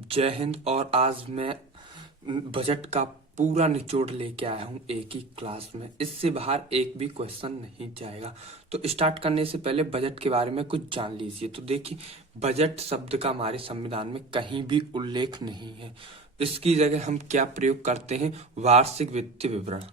जय हिंद। और आज मैं बजट का पूरा निचोड़ लेके आया हूँ एक ही क्लास में। इससे बाहर एक भी क्वेश्चन नहीं जाएगा। तो स्टार्ट करने से पहले बजट के बारे में कुछ जान लीजिए। तो देखिए, बजट शब्द का हमारे संविधान में कहीं भी उल्लेख नहीं है। इसकी जगह हम क्या प्रयोग करते हैं? वार्षिक वित्तीय विवरण।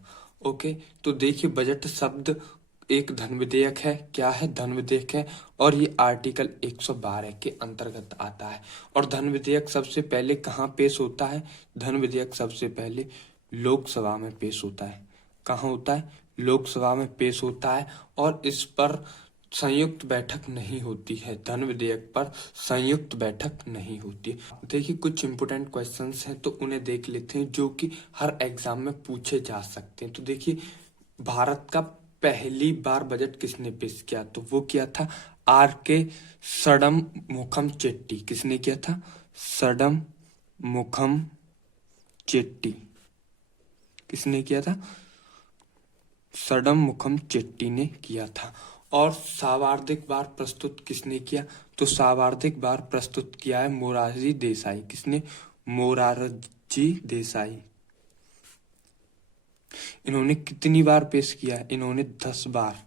ओके, तो देखिए, बजट शब्द एक धन विधेयक है। क्या है? धन विधेयक है। और ये आर्टिकल 112 के अंतर्गत आता है। और धन विधेयक सबसे पहले कहाँ पेश होता है? धन विधेयक सबसे पहले लोकसभा में पेश होता है। कहाँ होता है? लोकसभा में पेश होता है। और इस पर संयुक्त बैठक नहीं होती है। धन विधेयक पर संयुक्त बैठक नहीं होती। देखिए, कुछ इंपोर्टेंट क्वेश्चंस हैं तो उन्हें देख लेते हैं, जो कि हर एग्जाम में पूछे जा सकते हैं। तो देखिए, भारत का पहली बार बजट किसने पेश किया? तो वो किया था आर के सड़म चेट्टी। किसने किया था? सड़म मुखम चेट्टी। किसने किया था? सड़म मुखम चेट्टी ने किया था। और सर्वाधिक बार प्रस्तुत किसने किया? तो सर्वाधिक बार प्रस्तुत किया है मोरारजी देसाई। किसने? मोरारजी देसाई। इन्होंने कितनी बार पेश किया है? इन्होंने 10 बार।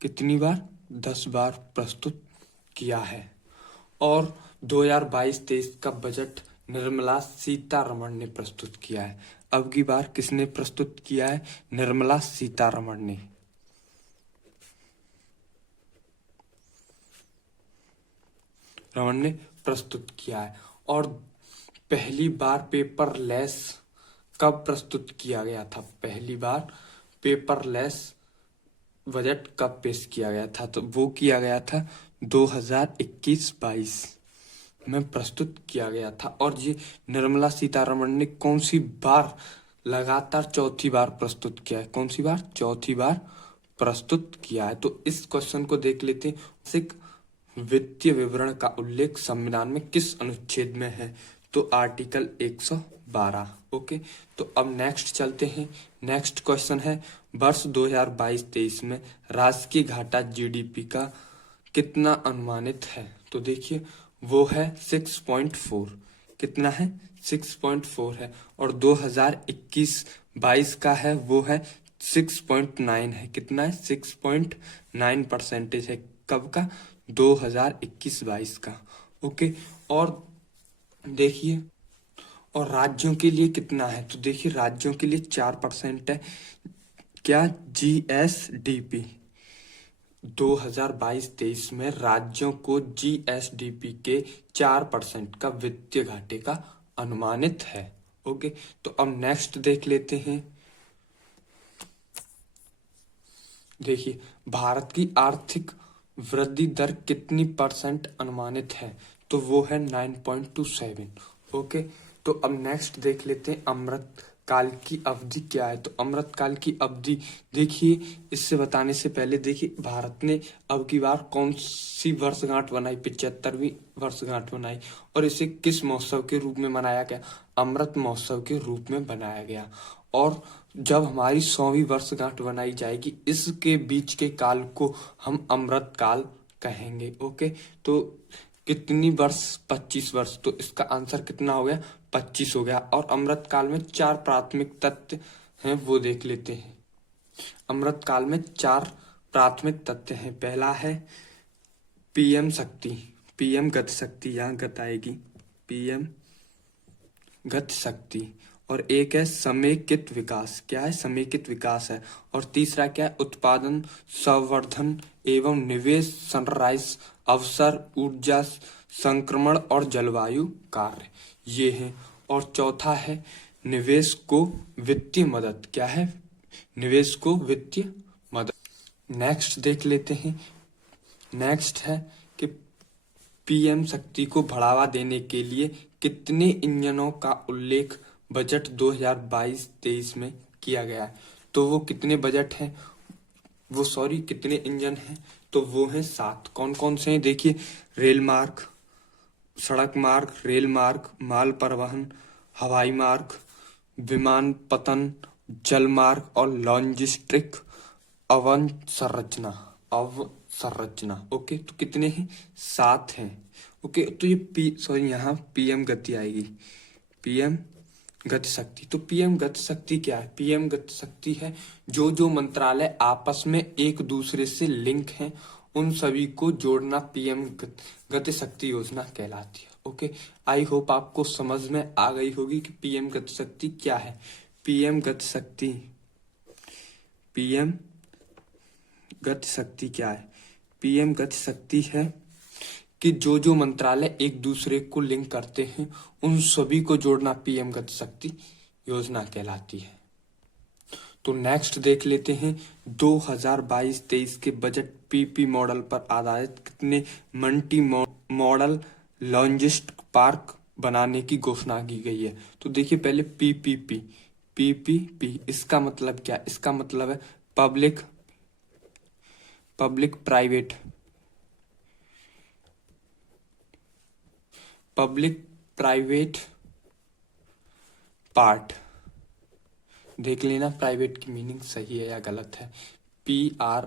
कितनी बार? 10 बार प्रस्तुत किया है। और 2022-23 का बजट निर्मला सीतारमण ने प्रस्तुत किया है। अब की बार किसने प्रस्तुत किया है? निर्मला सीतारमण ने। रमण ने प्रस्तुत किया है। और पहली बार पेपरलेस कब प्रस्तुत किया गया था? पहली बार पेपरलेस बजट कब पेश किया गया था? तो वो किया गया था 2021-22 में प्रस्तुत किया गया था। और ये निर्मला सीतारमण ने कौन सी बार? लगातार चौथी बार प्रस्तुत किया है। कौन सी बार? चौथी बार प्रस्तुत किया है। तो इस क्वेश्चन को देख लेते हैं। वार्षिक वित्तीय विवरण का उल्लेख संविधान में किस अनुच्छेद में है? तो आर्टिकल 112। ओके, तो अब नेक्स्ट चलते हैं। नेक्स्ट क्वेश्चन है, वर्ष 2022-23 में राष्ट्रीय घाटा जीडीपी का कितना अनुमानित है? तो देखिए, वो है 6.4। कितना है? 6.4 है। और 2021-22 का है, वो है 6.9 है। कितना है? 6.9% है। कब का? 2021-22 का। ओके, और देखिए, और राज्यों के लिए कितना है? तो देखिए, राज्यों के लिए 4% है। क्या? जीएसडीपी 2022-23 में राज्यों को जीएसडीपी के 4% का वित्तीय घाटे का अनुमानित है। ओके, तो अब नेक्स्ट देख लेते हैं। देखिए, भारत की आर्थिक वृद्धि दर कितनी % अनुमानित है? तो वो है 9.27। ओके, तो अब नेक्स्ट देख लेते हैं, अमृत काल की अवधि क्या है? तो अमृत काल की अवधि देखिए, इससे बताने से पहले देखिए, भारत ने अब की बार कौन सी वर्षगांठ बनाई? 75वीं वर्षगांठ बनाई। और इसे किस महोत्सव के रूप में मनाया गया? अमृत महोत्सव के रूप में बनाया गया। और जब हमारी 100वीं वर्षगांठ बनाई जाएगी, इसके बीच के काल को हम अमृत काल कहेंगे। ओके, तो कितनी वर्ष? 25 वर्ष। तो इसका आंसर कितना हो गया? 25 हो गया। और अमृत काल में 4 प्राथमिक तत्व हैं, वो देख लेते हैं। अमृत काल में 4 प्राथमिक तत्व हैं। पहला है पीएम शक्ति, पीएम गति शक्ति, यहाँ गत आएगी, पीएम गति शक्ति। और एक है समेकित विकास। क्या है? समेकित विकास है। और तीसरा क्या है? उत्पादन, संवर्धन एवं निवेश, सनराइज, अवसर, ऊर्जा संक्रमण और जलवायु कार्य, ये है। और चौथा है निवेश को वित्तीय मदद। क्या है? निवेश को वित्तीय मदद। नेक्स्ट देख लेते हैं। नेक्स्ट है कि पीएम शक्ति को बढ़ावा देने के लिए कितने इंजनों का उल्लेख बजट 2022-23 में किया गया है? तो वो कितने बजट हैं? कितने इंजन हैं? तो वो हैं 7। कौन कौन से हैं? देखिए, रेल मार्ग, सड़क मार्ग, रेल मार्ग, माल परिवहन, हवाई मार्ग, विमानपत्तन, जल मार्ग और लॉजिस्टिक अवसंरचना। ओके, तो कितने हैं? 7 हैं। ओके, तो ये यहाँ पीएम गति आएगी, पीएम गति शक्ति। तो पीएम गति शक्ति क्या है? पीएम गति शक्ति है जो जो मंत्रालय आपस में एक दूसरे से लिंक हैं उन सभी को जोड़ना पीएम गति शक्ति योजना कहलाती है। ओके, आई होप आपको समझ में आ गई होगी कि पीएम गति शक्ति क्या है। पीएम गति शक्ति, पीएम गति शक्ति क्या है? पीएम गति शक्ति है कि जो जो मंत्रालय एक दूसरे को लिंक करते हैं उन सभी को जोड़ना पीएम गति शक्ति योजना कहलाती है। तो नेक्स्ट देख लेते हैं 2022-23 के बजट पीपी मॉडल पर आधारित कितने मल्टी मॉडल लॉजिस्टिक पार्क बनाने की घोषणा की गई है। तो देखिए पहले पीपीपी, पीपीपी इसका मतलब क्या? इसका मतलब है पब्लिक प्राइवेट पार्ट। देख लेना प्राइवेट की मीनिंग सही है या गलत है। PRIVATE,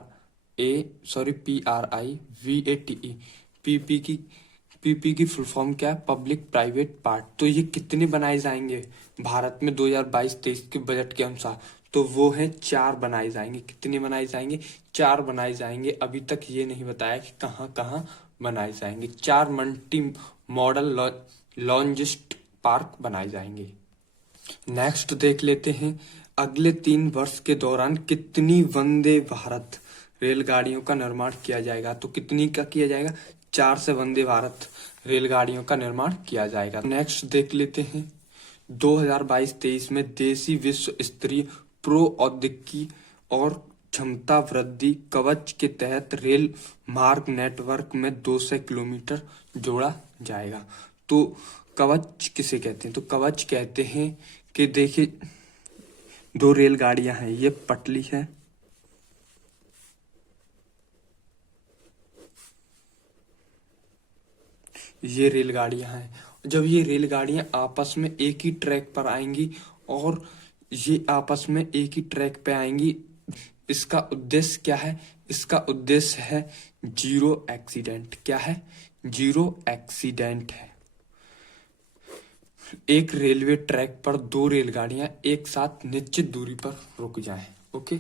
पीपी की फुल फॉर्म क्या है? Public private part. तो ये कितने बनाए जाएंगे भारत में 2022-23 के बजट के अनुसार? तो वो है 4 बनाए जाएंगे। कितने बनाए जाएंगे? 4 बनाए जाएंगे। अभी तक ये नहीं बताया कि कहाँ कहाँ बनाए जाएंगे। 4 मल्टी मॉडल लॉजिस्टिक पार्क बनाए जाएंगे। नेक्स्ट देख लेते हैं अगले 3 वर्ष के दौरान कितनी वंदे भारत रेलगाड़ियों का निर्माण किया जाएगा। तो कितनी का किया जाएगा? 4 से वंदे भारत रेलगाड़ियों का निर्माण किया जाएगा। नेक्स्ट देख लेते हैं 2022-23 में देशी विश्व स्तरीय प्रौद्योगिकी और क्षमता वृद्धि कवच के तहत रेल मार्ग नेटवर्क में 200 किलोमीटर जोड़ा जाएगा। तो कवच किसे कहते हैं? तो कवच कहते हैं कि देखिए 2 रेलगाड़ियां हैं, ये पटली है, ये रेलगाड़ियां हैं। जब ये रेलगाड़ियां आपस में एक ही ट्रैक पर आएंगी और ये आपस में एक ही ट्रैक पे आएंगी, इसका उद्देश्य क्या है? इसका उद्देश्य है जीरो एक्सीडेंट। क्या है? जीरो एक्सीडेंट है। एक रेलवे ट्रैक पर 2 रेलगाड़ियां एक साथ निश्चित दूरी पर रुक जाएं। ओके,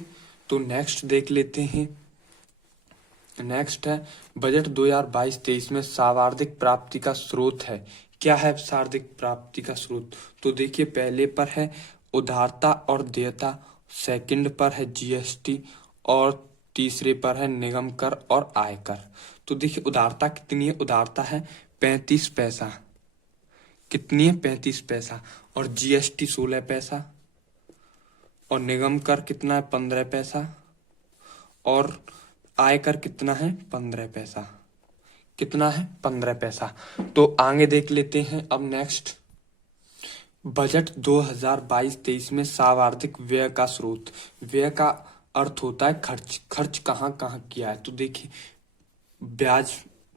तो नेक्स्ट देख लेते हैं। नेक्स्ट है बजट 2022-23 में सर्वाधिक प्राप्ति का स्रोत है। क्या है सर्वाधिक प्राप्ति का स्रोत? तो देखिए पहले पर है उदारता और देयता, सेकंड पर है जीएसटी और तीसरे पर है निगम कर और आयकर। तो देखिए उदारता कितनी है? उदारता है 35 पैसा। कितनी है? 35 पैसा। और जीएसटी 16 पैसा और निगम कर कितना है? 15 पैसा और आयकर कितना है? 15 पैसा। कितना है? 15 पैसा। तो आगे देख लेते हैं अब नेक्स्ट बजट 2022-23 में सर्वाधिक व्यय का स्रोत। व्यय का अर्थ होता है खर्च। खर्च कहाँ कहाँ किया है? तो देखिए ब्याज,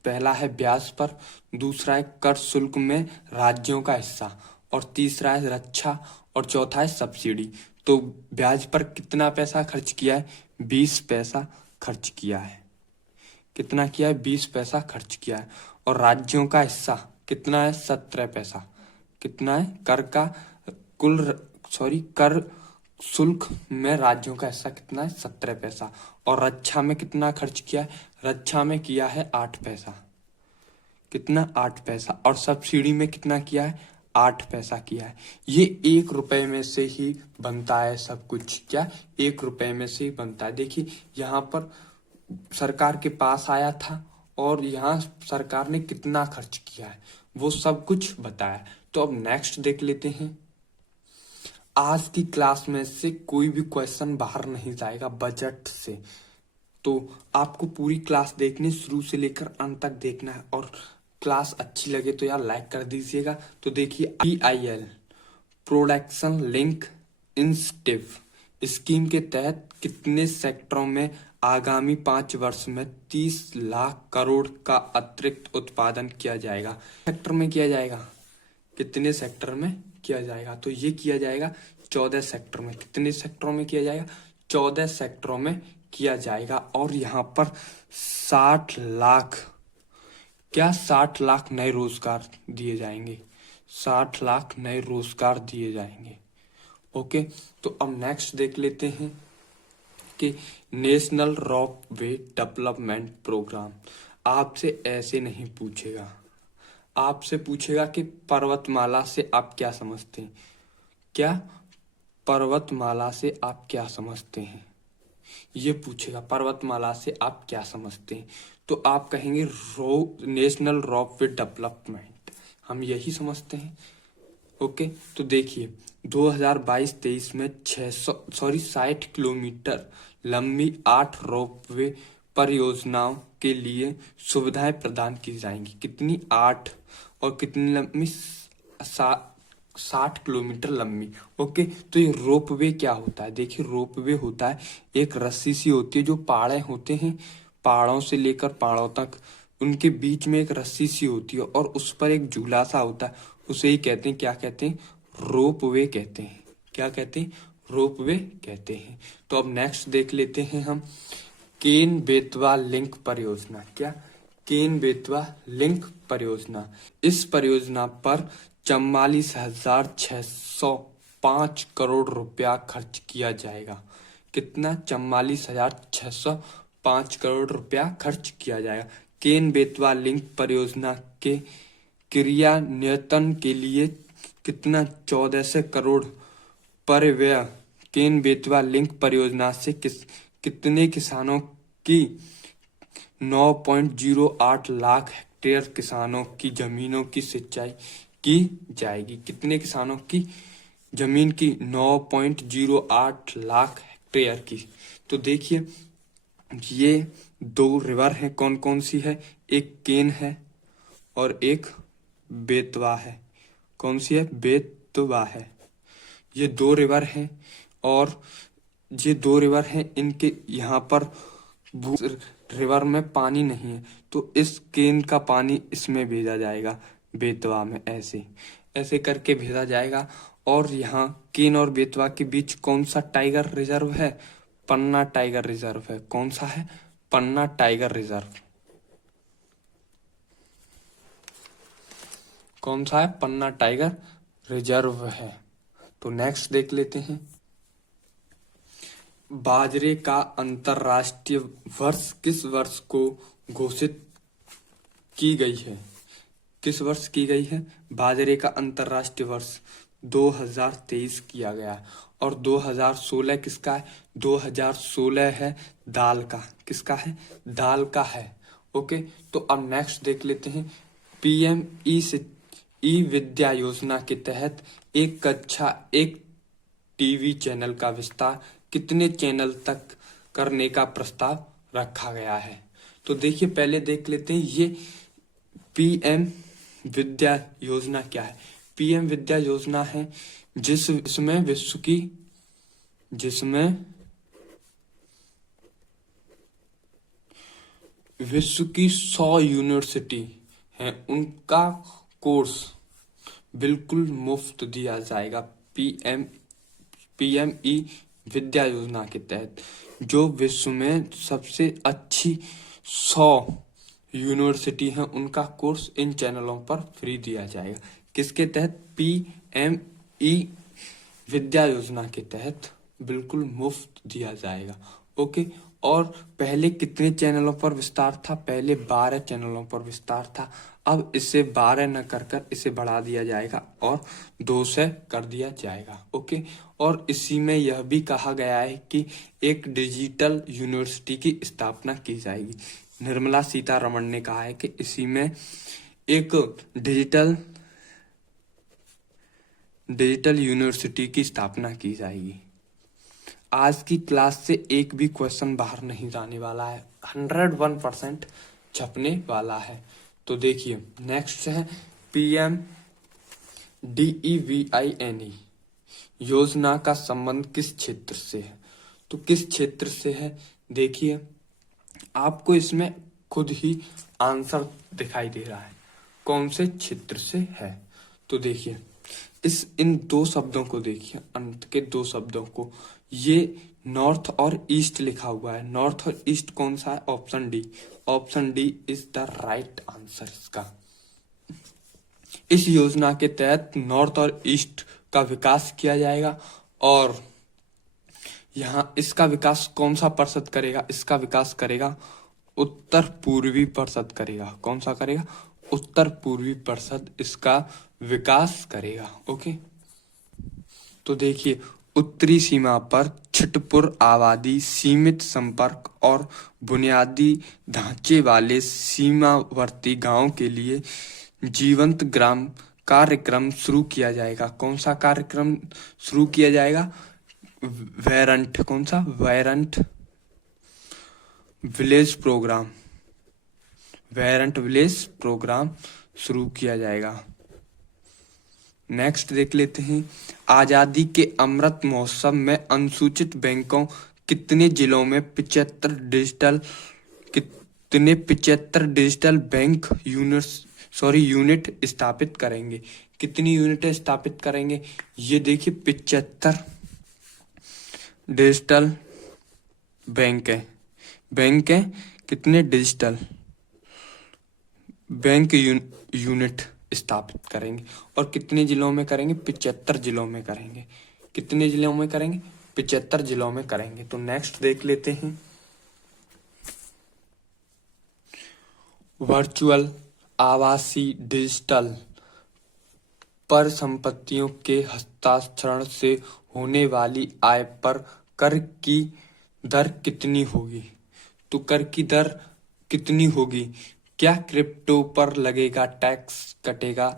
पहला है ब्याज पर, दूसरा है कर शुल्क में राज्यों का हिस्सा और तीसरा है रक्षा और चौथा है सब्सिडी। तो ब्याज पर कितना पैसा खर्च किया है? 20 पैसा खर्च किया है। कितना किया है? 20 पैसा खर्च किया है। और राज्यों का हिस्सा कितना है? 17 पैसा। कितना है? कर शुल्क में राज्यों का हिस्सा कितना है? 17 पैसा। और रक्षा में कितना खर्च किया है? रक्षा में किया है 8 पैसा। कितना? 8 पैसा। और सब्सिडी में कितना किया है? 8 पैसा किया है। ये 1 रुपए में से ही बनता है सब कुछ। क्या? 1 रुपए में से ही बनता है। देखिए यहाँ पर सरकार के पास आया था और यहाँ सरकार ने कितना खर्च किया है वो सब कुछ बताया। तो अब नेक्स्ट देख लेते हैं। आज की क्लास में से कोई भी क्वेश्चन बाहर नहीं जाएगा बजट से, तो आपको पूरी क्लास देखनी, शुरू से लेकर अंत तक देखना है। और क्लास अच्छी लगे तो यार लाइक कर दीजिएगा। तो देखिए PIL production link incentive scheme के तहत कितने सेक्टरों में आगामी 5 वर्ष में 30 लाख करोड़ का अतिरिक्त उत्पादन किया जाएगा? सेक्टर में किया जाएगा। कितने सेक्टर में किया जाएगा? तो ये किया जाएगा 14 सेक्टर में। कितने सेक्टरों में किया जाएगा? 14 सेक्टरों में किया जाएगा। और यहाँ पर 60 लाख क्या 60 लाख नए रोजगार दिए जाएंगे? 60 लाख नए रोजगार दिए जाएंगे। ओके, तो अब नेक्स्ट देख लेते हैं कि नेशनल रोपवे डेवलपमेंट प्रोग्राम आपसे ऐसे नहीं पूछेगा, आपसे पूछेगा कि पर्वतमाला से आप क्या समझते हैं। क्या पर्वतमाला से आप क्या समझते हैं, ये पूछेगा। पर्वतमाला से आप क्या समझते हैं, तो आप कहेंगे नेशनल रोपवे डेवलपमेंट, हम यही समझते हैं। ओके, तो देखिए 2022-23 में 60 किलोमीटर लंबी 8 रोपवे परियोजनाओं के लिए सुविधाएं प्रदान की जाएंगी। कितनी? 8। और कितनी लंबी? 60 किलोमीटर लंबी। ओके, तो ये रोपवे क्या होता है? देखिए रोपवे होता है एक रस्सी सी होती है, जो पहाड़े होते हैं, पहाड़ों से लेकर पहाड़ों तक उनके बीच में एक रस्सी सी होती है और उस पर एक झूला सा होता है, उसे ही कहते हैं, क्या कहते हैं? रोपवे कहते हैं। क्या कहते हैं? रोपवे कहते हैं। तो अब नेक्स्ट देख लेते हैं हम केन बेतवा लिंक परियोजना। क्या? केन बेतवा लिंक परियोजना। इस परियोजना पर 44,605 करोड़ रुपया खर्च किया जाएगा। कितना? 44,605 करोड़ रुपया खर्च किया जाएगा। केन बेतवा लिंक परियोजना के क्रियान्वयन के लिए कितना? 1400 करोड़ पर व्यय। केन बेतवा लिंक परियोजना से कितने किसानों की 9.08 लाख हेक्टेयर किसानों की जमीनों की सिंचाई की जाएगी। कितने किसानों की जमीन की? 9.08 लाख हेक्टेयर की। तो देखिए ये 2 रिवर हैं, कौन कौन सी है? एक केन है और एक बेतवा है। कौन सी है? बेतवा है। ये 2 रिवर हैं और ये 2 रिवर हैं, इनके यहाँ पर रिवर में पानी नहीं है, तो इस केन का पानी इसमें भेजा जाएगा, बेतवा में। ऐसे ऐसे करके भेजा जाएगा। और यहाँ केन और बेतवा के बीच कौन सा टाइगर रिजर्व है? पन्ना टाइगर रिजर्व है। कौन सा है? पन्ना टाइगर रिजर्व। कौन सा है? पन्ना टाइगर रिजर्व है। तो नेक्स्ट देख लेते हैं बाजरे का अंतर्राष्ट्रीय वर्ष किस वर्ष को घोषित की गई है? किस वर्ष की गई है? बाजरे का अंतर्राष्ट्रीय वर्ष 2023 किया गया। और 2016 किसका है? 2016 है दाल का। किसका है? दाल का है। ओके, तो अब नेक्स्ट देख लेते हैं पीएम ई विद्या योजना के तहत एक कक्षा एक टीवी चैनल का विस्तार कितने चैनल तक करने का प्रस्ताव रखा गया है? तो देखिए पहले देख लेते हैं ये पीएम विद्या योजना क्या है। पीएम विद्या योजना है जिसमें विश्व की 100 यूनिवर्सिटी है, उनका कोर्स बिल्कुल मुफ्त दिया जाएगा। पीएम ई विद्या योजना के तहत जो विश्व में सबसे अच्छी 100 यूनिवर्सिटी हैं, उनका कोर्स इन चैनलों पर फ्री दिया जाएगा। किसके तहत? पीएम ई विद्या योजना के तहत बिल्कुल मुफ्त दिया जाएगा। ओके, और पहले कितने चैनलों पर विस्तार था? पहले 12 चैनलों पर विस्तार था। अब इसे 12 न कर इसे बढ़ा दिया जाएगा और 2 से कर दिया जाएगा। ओके, और इसी में यह भी कहा गया है कि एक डिजिटल यूनिवर्सिटी की स्थापना की जाएगी। निर्मला सीतारमण ने कहा है कि इसी में एक डिजिटल यूनिवर्सिटी की स्थापना की जाएगी। आज की क्लास से एक भी क्वेश्चन बाहर नहीं जाने वाला है, 101% छपने वाला है। तो देखिए नेक्स्ट है पीएम DEVINE योजना का संबंध किस क्षेत्र से है? तो किस क्षेत्र से है? देखिए आपको इसमें खुद ही आंसर दिखाई दे रहा है कौन से क्षेत्र से है। तो देखिए इन दो शब्दों को देखिए, अंत के दो शब्दों को। ये नॉर्थ और ईस्ट लिखा हुआ है। नॉर्थ और ईस्ट कौन सा है? Option D. Option D is the right answer इसका। इस योजना के तहत नॉर्थ और ईस्ट का विकास किया जाएगा और यहाँ इसका विकास कौन सा परिषद करेगा? इसका विकास करेगा उत्तर पूर्वी परिषद करेगा। कौन सा करेगा? उत्तर पूर्वी परिषद इसका विकास करेगा। ओके, तो देखिए, उत्तरी सीमा पर छिटपुर आबादी, सीमित संपर्क और बुनियादी ढांचे वाले सीमावर्ती गांव के लिए जीवंत ग्राम कार्यक्रम शुरू किया जाएगा। कौन सा कार्यक्रम शुरू किया जाएगा? वेरंट। कौन सा? वेरंट विलेज प्रोग्राम। वेरंट विलेज प्रोग्राम शुरू किया जाएगा। नेक्स्ट देख लेते हैं। आजादी के अमृत महोत्सव में अनुसूचित बैंकों कितने जिलों में 75 डिजिटल बैंक यूनिट स्थापित करेंगे? कितनी यूनिटें स्थापित करेंगे? ये देखिए, 75 डिजिटल बैंक है। कितने डिजिटल बैंक यूनिट स्थापित करेंगे और कितने जिलों में करेंगे? 75 जिलों में करेंगे। कितने जिलों में करेंगे? 75 जिलों में करेंगे। तो नेक्स्ट देख लेते हैं। वर्चुअल आभासी डिजिटल परिसंपत्तियों के हस्तांतरण से होने वाली आय पर कर की दर कितनी होगी? तो कर की दर कितनी होगी? क्या क्रिप्टो पर लगेगा टैक्स, कटेगा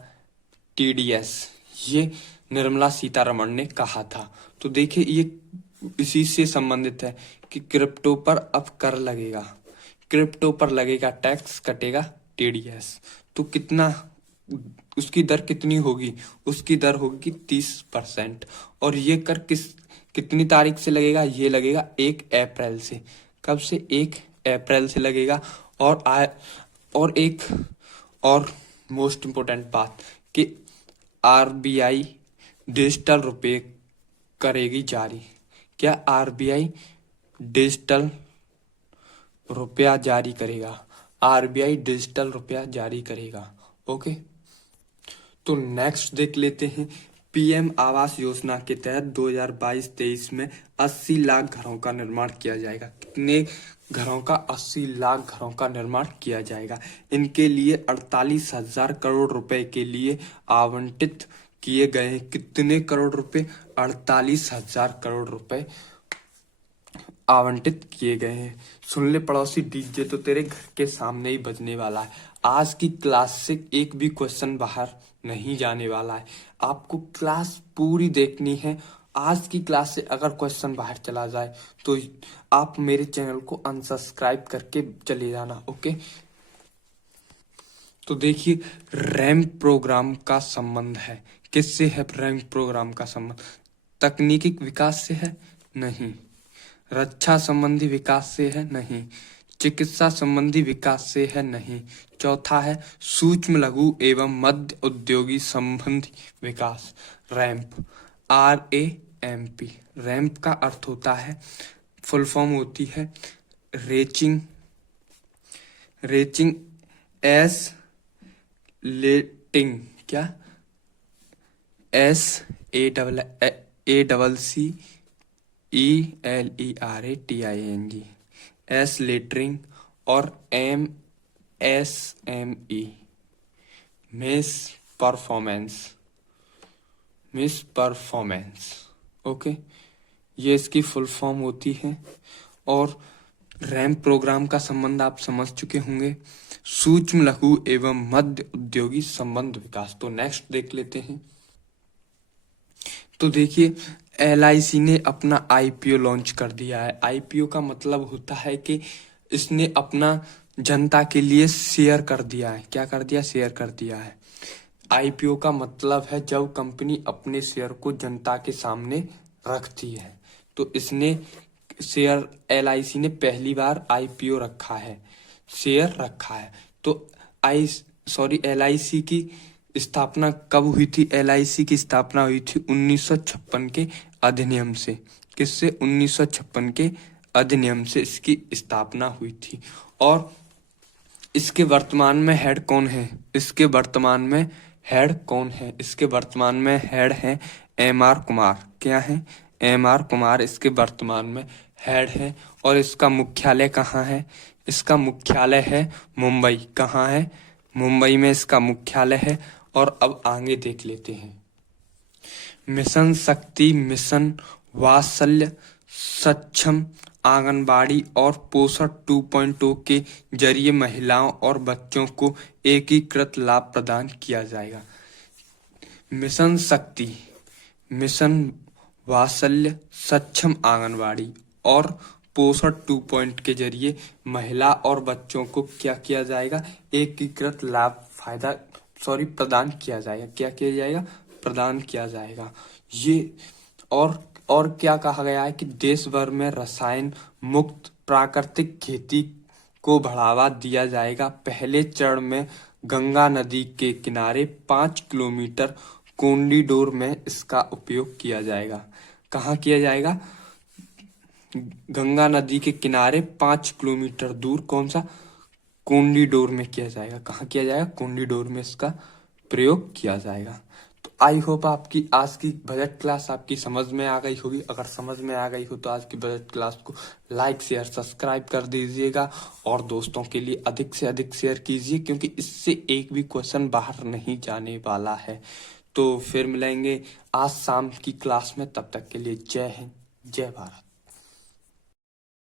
टीडीएस? ये निर्मला सीतारमण ने कहा था। तो देखिए, ये इसी से संबंधित है कि क्रिप्टो पर अब कर लगेगा, क्रिप्टो पर लगेगा टैक्स, कटेगा टीडीएस। तो कितना, उसकी दर कितनी होगी? उसकी दर होगी 30%। और ये कर कितनी तारीख से लगेगा? ये लगेगा 1 अप्रैल से। कब से? 1 अप्रैल से लगेगा। और मोस्ट इम्पोर्टेंट बात कि आरबीआई डिजिटल रुपए करेगी जारी। क्या? आरबीआई डिजिटल रुपया जारी करेगा। आरबीआई डिजिटल रुपया जारी करेगा। ओके, तो नेक्स्ट देख लेते हैं। पीएम आवास योजना के तहत 2022-23 में 80 लाख घरों का निर्माण किया जाएगा। कितने घरों का? 80 लाख घरों का निर्माण किया जाएगा। इनके लिए 48,000 करोड़ रुपए के लिए आवंटित किए गए हैं। कितने करोड़ रुपए? 48,000 करोड़ रुपए आवंटित किए गए हैं। सुन ले पड़ोसी, डीजे तो तेरे घर के सामने ही बजने वाला है। आज की क्लास से एक भी क्वेश्चन बाहर नहीं जाने वाला है। आपको क्लास पूरी देखनी है। आज की क्लास से अगर क्वेश्चन बाहर चला जाए तो आप मेरे चैनल को अनसब्सक्राइब करके चले जाना। ओके, तो देखिए, रैम्प प्रोग्राम का संबंध है। किससे है रैम्प प्रोग्राम का संबंध? तकनीकी विकास से है? नहीं। रक्षा संबंधी विकास से है? नहीं। चिकित्सा संबंधी विकास से है? नहीं। चौथा है सूक्ष्म लघु एवं मध्य उद्योगी संबंधी विकास। Ramp, RAMP। रैम्प का अर्थ होता है, फुल फॉर्म होती है रेचिंग एस लेटिंग। क्या? SACCELERATING, S lettering. और MSME, मिस परफॉर्मेंस। ओके, ये इसकी फुल फॉर्म होती है। और रैम्प प्रोग्राम का संबंध आप समझ चुके होंगे, सूक्ष्म लघु एवं मध्य उद्योगी संबंध विकास। तो नेक्स्ट देख लेते हैं। तो देखिए, LIC ने अपना IPO लॉन्च कर दिया है। IPO का मतलब होता है कि इसने अपना जनता के लिए शेयर कर दिया है। क्या कर दिया? शेयर कर दिया है। IPO का मतलब है जब कंपनी अपने शेयर को जनता के सामने रखती है। तो इसने शेयर, LIC ने पहली बार IPO रखा है, शेयर रखा है। तो LIC की स्थापना कब हुई थी? एलआईसी की स्थापना हुई थी 1956 के अधिनियम से। किससे? 1956 के अधिनियम से इसकी स्थापना हुई थी। और इसके वर्तमान में हेड कौन है? इसके वर्तमान में हेड कौन है? इसके वर्तमान में हेड है एम.आर. कुमार। क्या है? एम.आर. कुमार इसके वर्तमान में हेड है। और इसका मुख्यालय कहाँ है? इसका मुख्यालय है मुंबई। कहाँ है? मुंबई में इसका मुख्यालय है। और अब आगे देख लेते हैं। मिशन शक्ति, मिशन वात्सल्य, सक्षम आंगनबाड़ी और पोषण 2.0 के जरिए महिलाओं और बच्चों को एकीकृत लाभ प्रदान किया जाएगा। मिशन शक्ति, मिशन वात्सल्य, सक्षम आंगनबाड़ी और पोषण 2.0 के जरिए महिला और बच्चों को क्या किया जाएगा? एकीकृत लाभ प्रदान किया जाएगा। क्या किया जाएगा? प्रदान किया जाएगा। ये और क्या कहा गया है कि देश भर में रसायन मुक्त प्राकृतिक खेती को बढ़ावा दिया जाएगा। पहले चरण में गंगा नदी के किनारे 5 किलोमीटर कोंडिडोर में इसका उपयोग किया जाएगा। कहाँ किया जाएगा? गंगा नदी के किनारे 5 किलोमीटर दूर कौन सा? कोंडिडोर में किया जाएगा। कहाँ किया जाएगा? कोंडिडोर में इसका प्रयोग किया जाएगा। तो आई होप आपकी आज की बजट क्लास आपकी समझ में आ गई होगी। अगर समझ में आ गई हो तो आज की बजट क्लास को लाइक शेयर सब्सक्राइब कर दीजिएगा और दोस्तों के लिए अधिक से अधिक शेयर कीजिए, क्योंकि इससे एक भी क्वेश्चन बाहर नहीं जाने वाला है। तो फिर मिलेंगे आज शाम की क्लास में। तब तक के लिए जय हिंद, जय भारत।